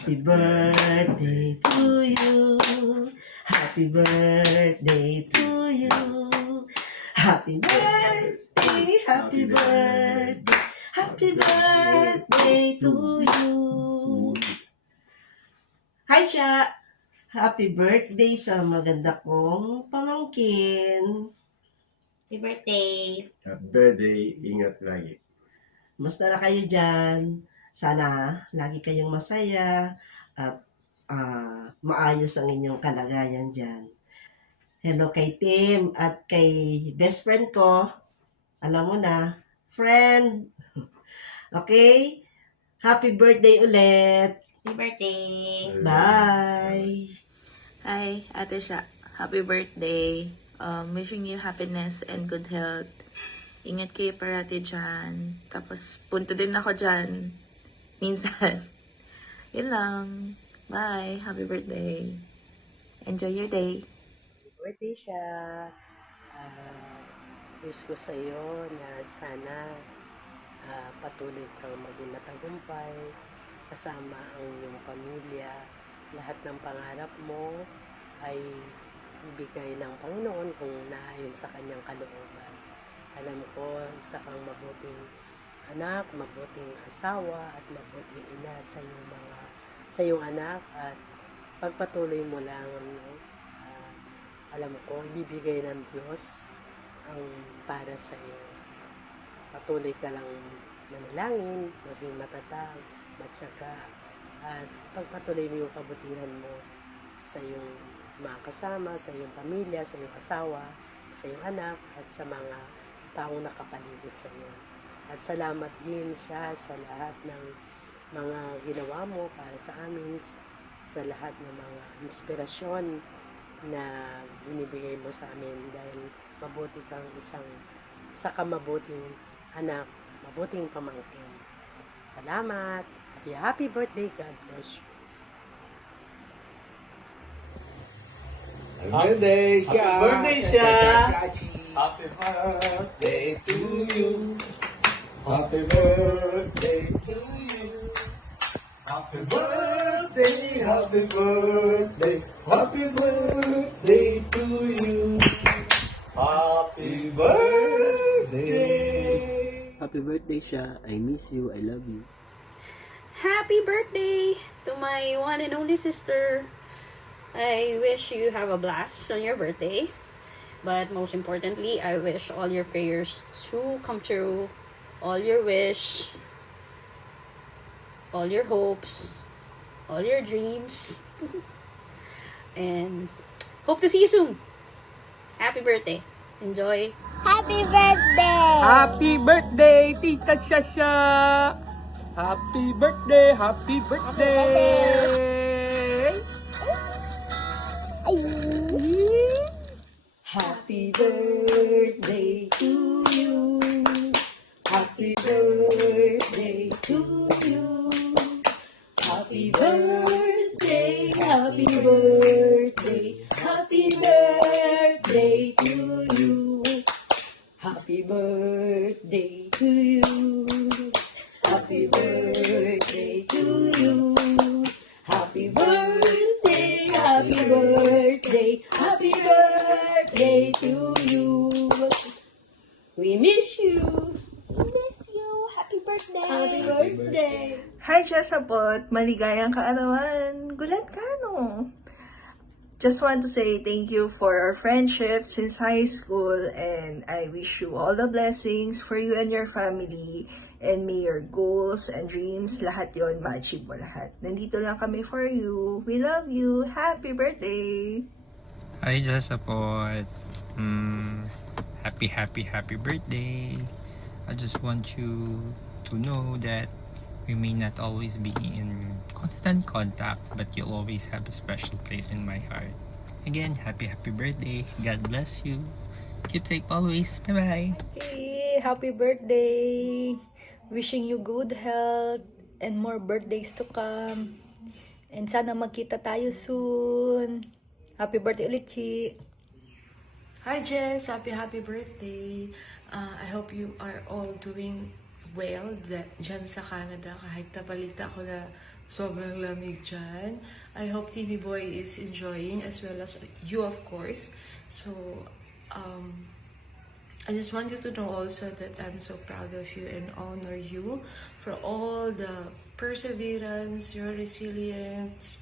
Happy birthday to you. Happy birthday to you. Happy birthday, happy birthday, happy birthday to you. Hi, Cha! Happy birthday sa maganda kong pamangkin. Happy birthday! Happy birthday, ingat lagi. Musta na kayo dyan? Sana lagi kayong masaya at maayos ang inyong kalagayan dyan. Hello kay Tim at kay best friend ko. Alam mo na, friend. Okay? Happy birthday ulit. Happy birthday! Bye. Hi, Ate Sha. Happy birthday. Wishing you happiness and good health. Ingat kayo parati dyan. Tapos, punta din ako dyan. Minsan. Yun lang. Bye. Happy birthday. Enjoy your day. Birthday siya. Wish ko sa iyo na sana patuloy kang maging matagumpay kasama ang iyong pamilya. Lahat ng pangarap mo ay ibigay ng Panginoon kung naayon sa kanyang kalooban. Alam ko, isa kang mabuting anak, mabuting asawa at mabuting ina sa iyong anak at pagpatuloy mo lang, alam ko, ibibigay ng Diyos ang para sa iyo. Patuloy ka lang manalangin, maging matatag, matyaga, at pagpatuloy mo yung kabutihan mo sa iyong mga kasama, sa iyong pamilya, sa iyong asawa, sa iyong anak, at sa mga taong nakapaligid sa iyo. At salamat din siya sa lahat ng mga ginawa mo para sa amin, sa lahat ng mga inspirasyon na binibigay mo sa amin dahil mabuti kang isa kang mabuting anak, mabuting pamangkin. Salamat! Happy birthday! God bless you! Birthday siya! Birthday siya! Happy birthday to you! Happy birthday to you! Happy birthday! Happy birthday! Happy birthday to you! Happy birthday! Happy birthday siya! I miss you, I love you. Happy birthday to my one and only sister. I wish you have a blast on your birthday. But most importantly, I wish all your prayers to come true. All your wish, all your hopes, all your dreams. And hope to see you soon. Happy birthday. Enjoy. Happy birthday! Happy birthday, Tita Shasha! Happy birthday! Happy birthday! Happy birthday to you. Happy birthday to you. Happy birthday, happy birthday, happy birthday to you. Happy birthday to you. Happy birthday to you. Happy birthday, happy birthday, happy birthday to you. We miss you. Miss you! Happy birthday! Happy birthday. Hi, Jessapot! Maligayang kaarawan! Gulat ka, no? Just want to say thank you for our friendship since high school, and I wish you all the blessings for you and your family, and may your goals and dreams, lahat yon ma-achieve mo lahat. Nandito lang kami for you. We love you. Happy birthday! Hi, Jasapot. Happy birthday. I just want you to know that we may not always be in constant contact, but you'll always have a special place in my heart. Again, happy birthday. God bless you. Keep safe always. Bye-bye. Hey, happy birthday! Wishing you good health and more birthdays to come. And sana magkita tayo soon. Happy birthday ulit, Chi! Hi Jess, happy birthday. I hope you are all doing well dyan sa Canada kahit nabalita ko na sobrang lamig dyan. I hope Timmy Boy is enjoying as well as you, of course. So, I just want you to know also that I'm so proud of you and honor you for all the perseverance, your resilience,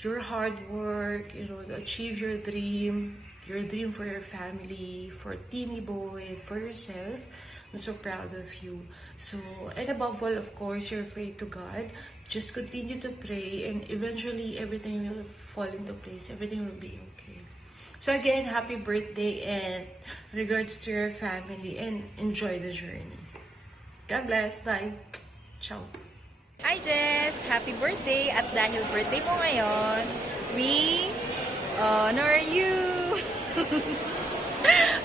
your hard work, you know, to achieve your dream for your family, for Timmy Boy, for yourself. I'm so proud of you. So, and above all, of course, you're praying to God. Just continue to pray and eventually everything will fall into place. Everything will be okay. So again, happy birthday and regards to your family and enjoy the journey. God bless. Bye. Ciao. Hi Jess! Happy birthday! At dahil birthday mo ngayon, we honor you!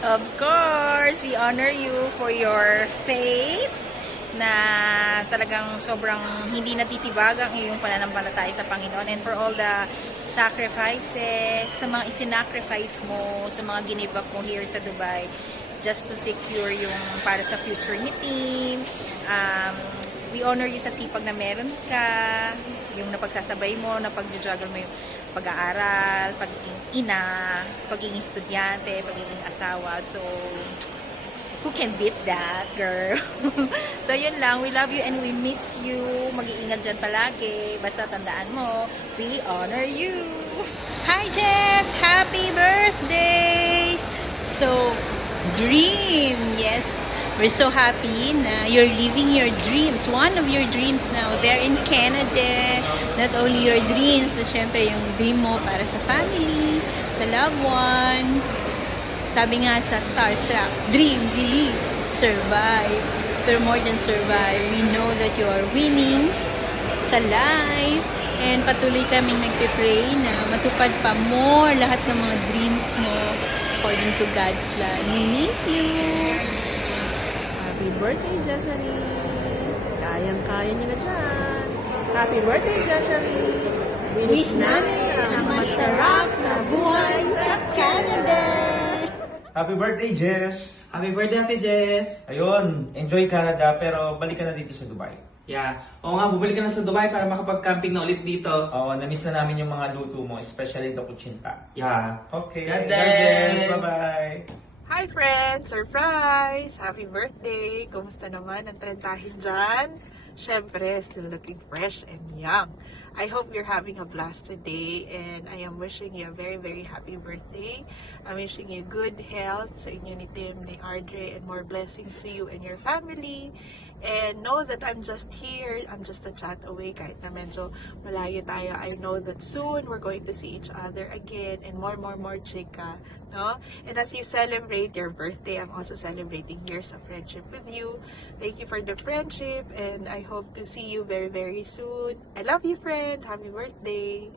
Of course, we honor you for your faith na talagang sobrang hindi natitibag ang iyong pananampalataya sa Panginoon, and for all the sacrifices, sa mga isinacrifice mo, sa mga give up mo here sa Dubai just to secure yung para sa future ni Tim. We honor you sa sipag na meron ka, yung napagsasabay mo, napag-juggle mo yung pag-aaral, pagiging ina, pagiging estudyante, pagiging asawa. So, who can beat that, girl? So, yun lang. We love you and we miss you. Mag-iingat dyan palagi. Basta tandaan mo, we honor you. Hi Jess! Happy birthday! So, dream! Yes, we're so happy na you're living your dreams. One of your dreams now there in Canada. Not only your dreams, but syempre yung dream mo para sa family, sa loved one. Sabi nga sa Starstruck, dream, believe, survive. Pero more than survive, we know that you are winning sa life. And patuloy kaming nagpe-pray na matupad pa more lahat ng mga dreams mo according to God's plan. We miss you! Happy birthday, Jeshary! Kayang-kaya niyo na dyan! Happy birthday, Jeshary! Wish namin ang masarap na buhay sa Canada! Happy birthday, Jess! Happy birthday, Ate Jess! Ayun, enjoy Canada pero balik ka na dito sa Dubai. Yeah. Oo nga, bubalik ka na sa Dubai para makapag-camping na ulit dito. Oo, na-miss na namin yung mga luto mo, especially the kuchinta. Yeah. Okay. God bless! Bye-bye! Hi friends! Surprise! Happy birthday! Kumusta naman ang trentahin dyan? Siyempre, still looking fresh and young. I hope you're having a blast today and I am wishing you a very, very happy birthday. I'm wishing you good health sa inyo ni Tim, ni Ardre, and more blessings to you and your family. And know that I'm just here. I'm just a chat away kahit na medyo malayo tayo. I know that soon we're going to see each other again and more chika. No? And as you celebrate your birthday, I'm also celebrating years of friendship with you. Thank you for the friendship and I hope to see you very, very soon. I love you, friend. Happy birthday.